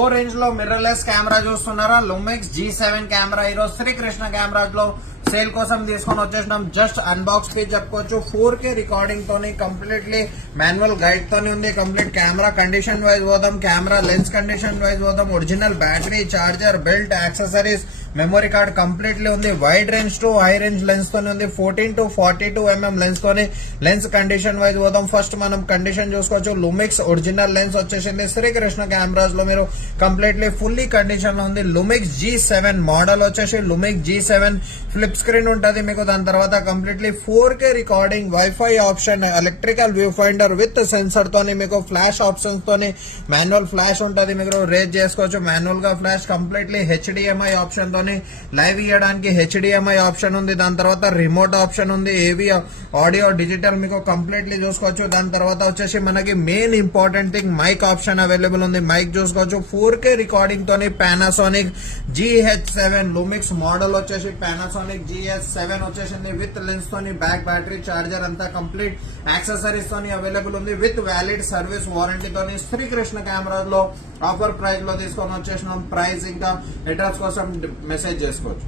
So range లో mirrorless camera చూస్తున్నారా, Lumix G7 camera ఈరోజు శ్రీకృష్ణ కెమెరాస్ లో సేల్ కోసం తీసుకొని వచ్చేసినాం. జస్ట్ అన్బాక్స్ కి చెప్పుకోవచ్చు. 4K రికార్డింగ్ తోని కంప్లీట్లీ మాన్యువల్ గైడ్ తోని ఉంది. కంప్లీట్ కెమెరా కండిషన్ వైజ్ పోదాం, కెమెరా లెన్స్ కండిషన్ వైజ్ పోదాం, original battery, charger, belt, accessories, memory card completely ఉంది. Wide range to high range lens తోని ఉంది. 14 to 42 mm లెన్స్ తోని లెన్స్ కండిషన్ వైజ్ పోదాం. First మనం కండిషన్ చూసుకోవచ్చు. లూమిక్స్ ఒరిజినల్ లెన్స్ వచ్చేసింది. శ్రీకృష్ణ కెమెరాస్ లో మీరు కంప్లీట్లీ ఫుల్లీ కండిషన్ లో ఉంది. లూమిక్స్ G7 మోడల్ వచ్చేసి లూమిక్స్ G7 ఫ్లిప్ స్క్రీన్ ఉంటుంది మీకు. దాని తర్వాత completely 4K recording, wifi option, electrical view finder with sensor తోని మీకు ఫ్లాష్ ఆప్షన్స్ తోని మాన్యువల్ ఫ్లాష్ ఉంటుంది. మీకు రేజ్ చేసుకోవచ్చు మాన్యువల్ గా ఫ్లాష్. కంప్లీట్లీ HDMI ఆప్షన్ తోని లైవ్ ఇవ్వడానికి HDMI ఆప్షన్ ఉంది. దాని తర్వాత రిమోట్ ఆప్షన్ ఉంది. ఏవి ఆడియో డిజిటల్ మీకు కంప్లీట్లీ చూసుకోవచ్చు. దాని తర్వాత వచ్చేసి మనకి main important thing mike option available ఉంది. మైక్ చూసుకోవచ్చు. 4K రికార్డింగ్ తోని పానాసోనిక్ GH7 లూమిక్స్ మోడల్ వచ్చేసి పానాసోనిక్ GH7 వచ్చేసింది. విత్ లెన్స్ తోని బ్యాక్ బ్యాటరీ, చార్జర్ అంతా కంప్లీట్ యాక్సెసరీస్ తోని అవైలబుల్ ఉంది. విత్ వ్యాలిడ్ సర్వీస్ వారంటీ తోని శ్రీకృష్ణ కెమెరాస్ లో ఆఫర్ ప్రైస్ లో తీసుకొని వచ్చేసినాం. ప్రైస్ ఇంకా అడ్రస్ కోసం మెసేజ్ చేసుకోవచ్చు.